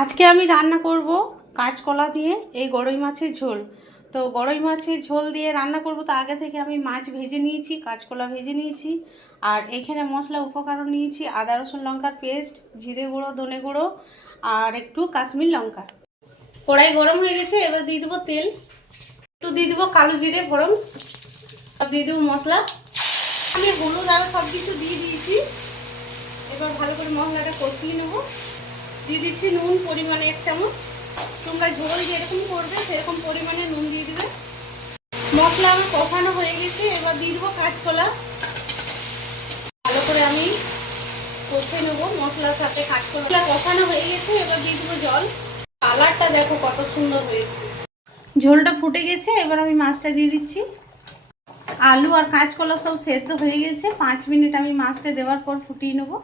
আজকে আমি রান্না করব কাঁচকলা দিয়ে এই গরই মাছের ঝোল। তো গরই মাছের ঝোল দিয়ে রান্না করব, তো আগে থেকে আমি মাছ ভেজে নিয়েছি, কাঁচকলা ভেজে নিয়েছি, আর এখানে মশলা উপকরণ নিয়েছি আদা রসুন লঙ্কার পেস্ট, জিরে গুঁড়ো, ধনে গুঁড়ো আর একটু কাশ্মীর লঙ্কা। কড়াই গরম হয়ে গেছে, এবার দিয়ে দেবো তেল, একটু দিয়ে দেবো কালো জিরে ফোড়ন, আর দিয়ে দেবো মশলা। আমি হলুদ আর সব কিছু দিয়ে দিয়েছি। এবার ভালো করে মশলাটা কষিয়ে নেবো। দিয়ে দিচ্ছি নুন পরিমাণে 1 চামচ। তোমরা ঝোল যেরকম করবে সেরকম পরিমাণে নুন দিয়ে দিবে। মশলা আমার কষানো হয়ে গেছে, এবার দিয়ে দেবো কাঁচকলা। ভালো করে আমি কষে নেবো মশলার সাথে। কাঁচকলা কষানো হয়ে গেছে, এবার দিয়ে দেবো জল। কালারটা দেখো কত সুন্দর হয়েছে। ঝোলটা ফুটে গেছে, এবার আমি মাছটা দিয়ে দিচ্ছি। আলু আর কাঁচকলা সব সেদ্ধ হয়ে গেছে। 5 মিনিট আমি মাছটা দেওয়ার পর ফুটিয়ে নেবো।